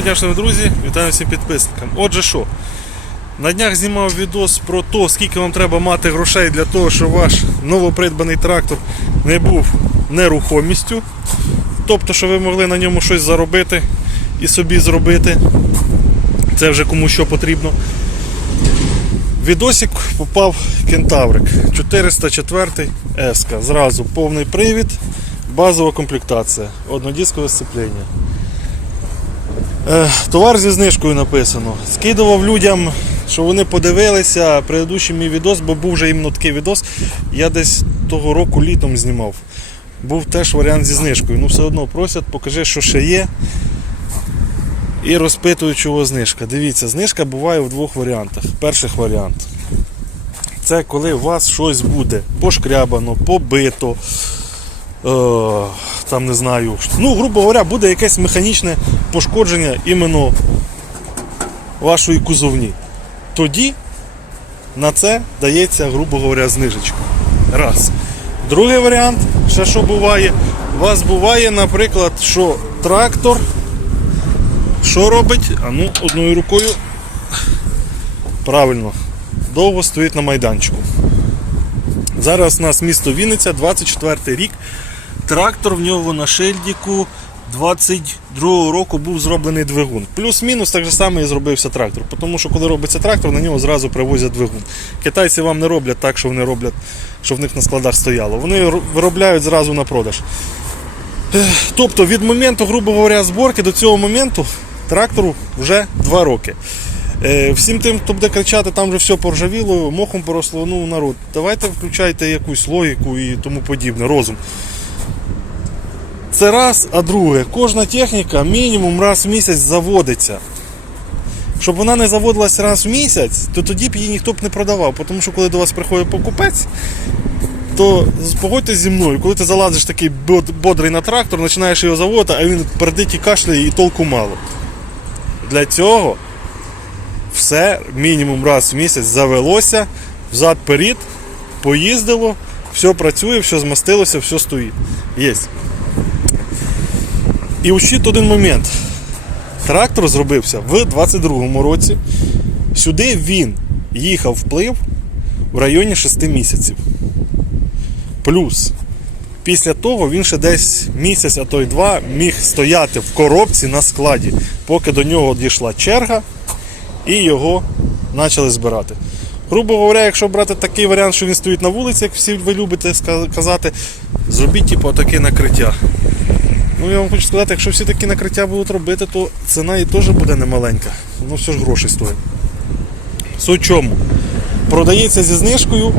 дня, шановні друзі, вітаю всім підписникам. Отже, що? На днях знімав відос про те, скільки вам треба мати грошей для того, щоб ваш новопридбаний трактор не був нерухомістю. Тобто, що ви могли на ньому щось заробити і собі зробити. Це вже кому що потрібно. Відосик попав кентаврик 404 S. Зразу повний привід, базова комплектація, однодіскове сцеплення. Е, Товар зі знижкою написано. Скидував людям, що вони подивилися предыдущий мій відос, бо був вже іменно такий відос. Я десь того року літом знімав. Був теж варіант зі знижкою. Ну все одно просять, покажи, що ще є. І розпитують, чого знижка. Дивіться, знижка буває в двох варіантах. Перший варіант. Це коли у вас щось буде пошкрябано, побито, там не знаю. Ну, грубо говоря, буде якесь механічне пошкодження іменно вашої кузовні. Тоді на це дається, грубо говоря, знижечка. Раз. Другий варіант, ще що буває, у вас буває, наприклад, що трактор що робить? А ну, одною рукою. Правильно. Довго стоїть на майданчику. Зараз у нас місто Вінниця, 24 рік. Трактор в нього на шильдіку 22 року був зроблений двигун. Плюс-мінус так же само і зробився трактор. Тому що коли робиться трактор, на нього зразу привозять двигун. Китайці вам не роблять так, що вони роблять, що в них на складах стояло. Вони виробляють зразу на продаж. Тобто від моменту, грубо говоря, зборки до цього моменту трактору вже 2 роки. Е, Всім тим, хто буде кричати, там вже все поржавіло, мохом поросло, ну народ, давайте включайте якусь логіку і тому подібне, розум. Це раз, а друге, кожна техніка мінімум раз в місяць заводиться. Щоб вона не заводилась раз в місяць, то тоді б її ніхто б не продавав. Тому що коли до вас приходить покупець, то погодьтесь зі мною, коли ти залазиш такий бодрий на трактор, починаєш його заводити, а він пердить і кашляє і толку мало. Для цього все мінімум раз в місяць завелося, взад-перед, поїздило, все працює, все змастилося, все стоїть. Єсть. І учіть один момент. Трактор зробився в 22-му році. Сюди він їхав вплив в районі 6 місяців. Плюс, після того він ще десь місяць, а то й два міг стояти в коробці на складі, поки до нього дійшла черга і його почали збирати. Грубо говоря, якщо брати такий варіант, що він стоїть на вулиці, як всі ви любите казати, зробіть типу, таке накриття. Ну, я вам хочу сказати, якщо всі такі накриття будуть робити, то ціна і теж буде немаленька. Воно все ж грошей стоїть. Суть чому? Продається зі знижкою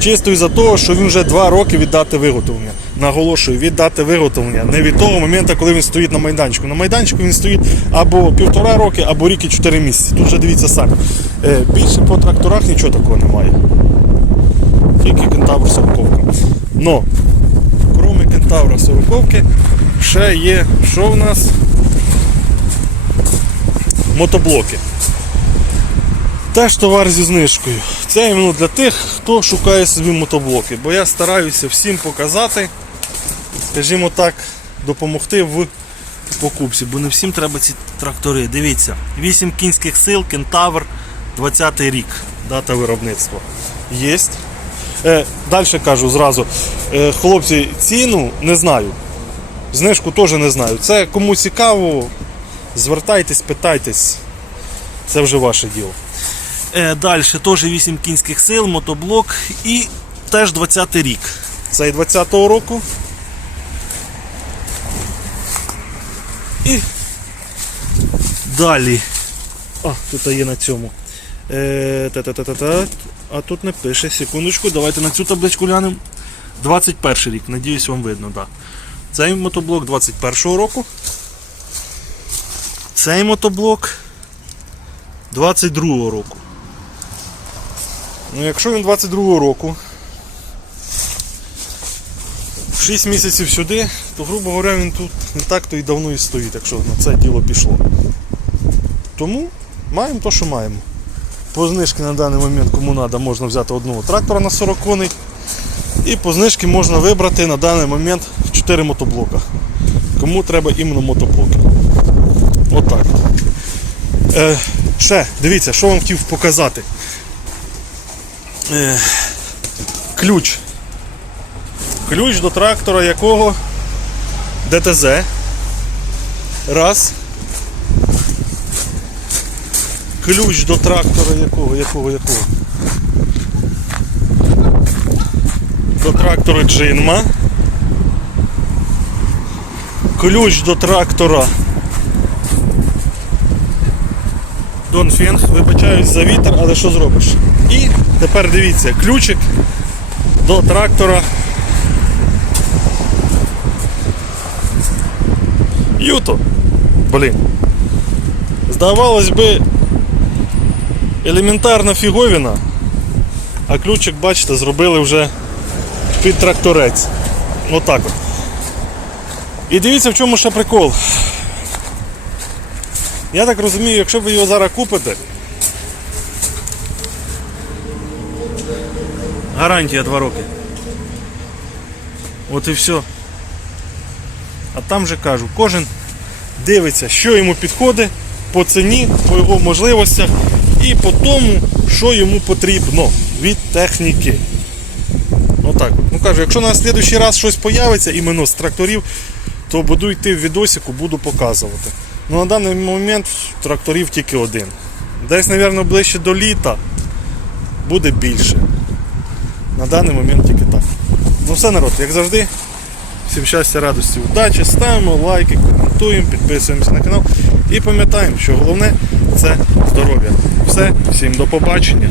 чисто із-за того, що він вже 2 роки віддати виготовлення. Наголошую, віддати виготовлення. Не від того моменту, коли він стоїть на майданчику. На майданчику він стоїть або півтора роки, або рік і 4 місяці. Тут вже дивіться самі. Е, більше по тракторах нічого такого немає. Тільки кентавр 40. Но, крім кентавра 40, ще є, що в нас? Мотоблоки. Теж товар зі знижкою. Це іменно для тих, хто шукає собі мотоблоки. Бо я стараюся всім показати, скажімо так, допомогти в покупці, бо не всім треба ці трактори. Дивіться, 8 кінських сил, кентавр, 20 й рік, дата виробництва. Є. Е, далі кажу зразу. Е, хлопці, ціну не знаю. Знижку теж не знаю. Це кому цікаво, звертайтесь, питайтесь. Це вже ваше діло. Е, Далі теж 8 кінських сил, мотоблок і теж 20-й рік. Цей 20-го року. І далі. А, тут є на цьому. Е, та-та-та-та-та. А тут не пише. Секундочку, давайте на цю табличку глянемо. 21 рік, надіюсь, вам видно, так. Да. Цей мотоблок 21-го року. Цей мотоблок 22-го року. Ну, якщо він 22-го року, 6 місяців сюди, то, грубо говоря, він тут не так то і давно і стоїть, якщо на це діло пішло. Тому маємо то, що маємо. По знижки на даний момент, кому треба, можна взяти одного трактора на 40 коней. І по знижки можна вибрати на даний момент 4 мотоблока. Кому треба іменно мотоблоки. Отак. Е, ще, дивіться, що вам хотів показати. Е, ключ. Ключ до трактора якого ДТЗ. Раз. Ключ до трактора якого, якого, якого. До трактора Джинма. Ключ до трактора Донфінг. Вибачаюсь за вітер, але що зробиш? І тепер дивіться, ключик до трактора Юто. Блін. Здавалось би, елементарна фіговіна, а ключик, бачите, зробили вже під тракторець. Отак от. І дивіться, в чому ще прикол. Я так розумію, якщо ви його зараз купите. Гарантія 2 роки. От і все. А там же кажу, кожен дивиться, що йому підходить по ціні, по його можливостях і по тому, що йому потрібно від техніки. Отак. от. Ну кажу, якщо на наступний раз щось появиться іменно з тракторів, то буду йти в відосику, буду показувати. Ну на даний момент тракторів тільки один. Десь, мабуть, ближче до літа буде більше. На даний момент тільки так. Ну все, народ, як завжди. Всім щастя, радості, удачі, ставимо лайки, коментуємо, підписуємося на канал і пам'ятаємо, що головне це здоров'я. Все, всім до побачення.